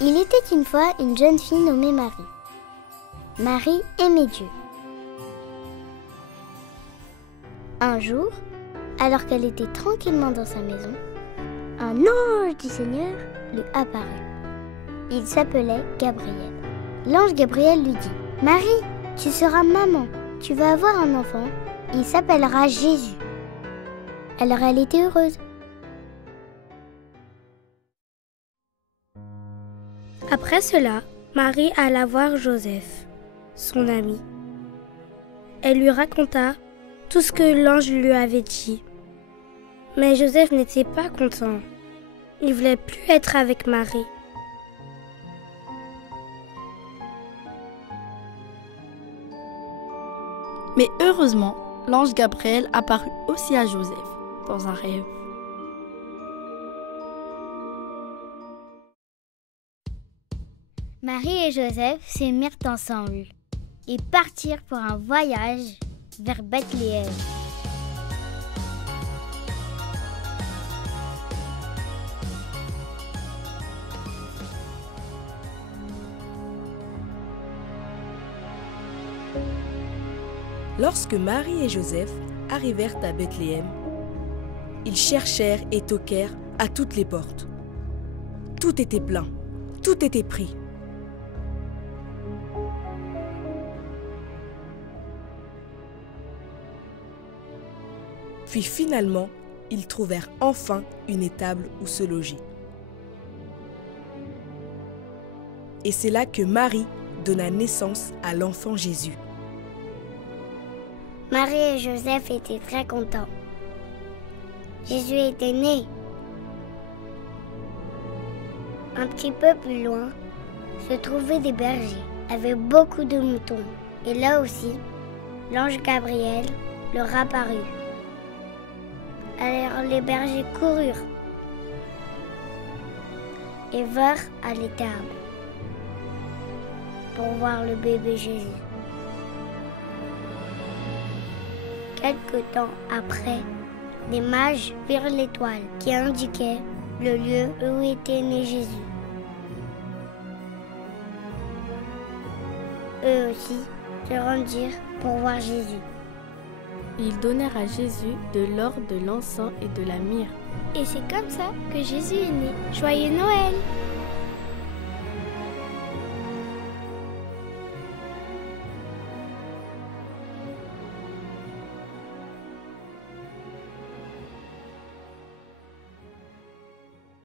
Il était une fois une jeune fille nommée Marie. Marie aimait Dieu. Un jour, alors qu'elle était tranquillement dans sa maison, un ange du Seigneur lui apparut. Il s'appelait Gabriel. L'ange Gabriel lui dit : « Marie, tu seras maman, tu vas avoir un enfant, il s'appellera Jésus. » Alors elle était heureuse. Après cela, Marie alla voir Joseph, son ami. Elle lui raconta tout ce que l'ange lui avait dit. Mais Joseph n'était pas content. Il voulait plus être avec Marie. Mais heureusement, l'ange Gabriel apparut aussi à Joseph dans un rêve. Marie et Joseph s'aimirent ensemble et partirent pour un voyage vers Bethléem. Lorsque Marie et Joseph arrivèrent à Bethléem, ils cherchèrent et toquèrent à toutes les portes. Tout était plein, tout était pris. Puis finalement, ils trouvèrent enfin une étable où se loger. Et c'est là que Marie donna naissance à l'enfant Jésus. Marie et Joseph étaient très contents. Jésus était né. Un petit peu plus loin, se trouvaient des bergers avec beaucoup de moutons. Et là aussi, l'ange Gabriel leur apparut. Alors les bergers coururent et vinrent à l'étable pour voir le bébé Jésus. Quelque temps après, les mages virent l'étoile qui indiquait le lieu où était né Jésus. Eux aussi se rendirent pour voir Jésus. Ils donnèrent à Jésus de l'or, de l'encens et de la myrrhe. Et c'est comme ça que Jésus est né. Joyeux Noël!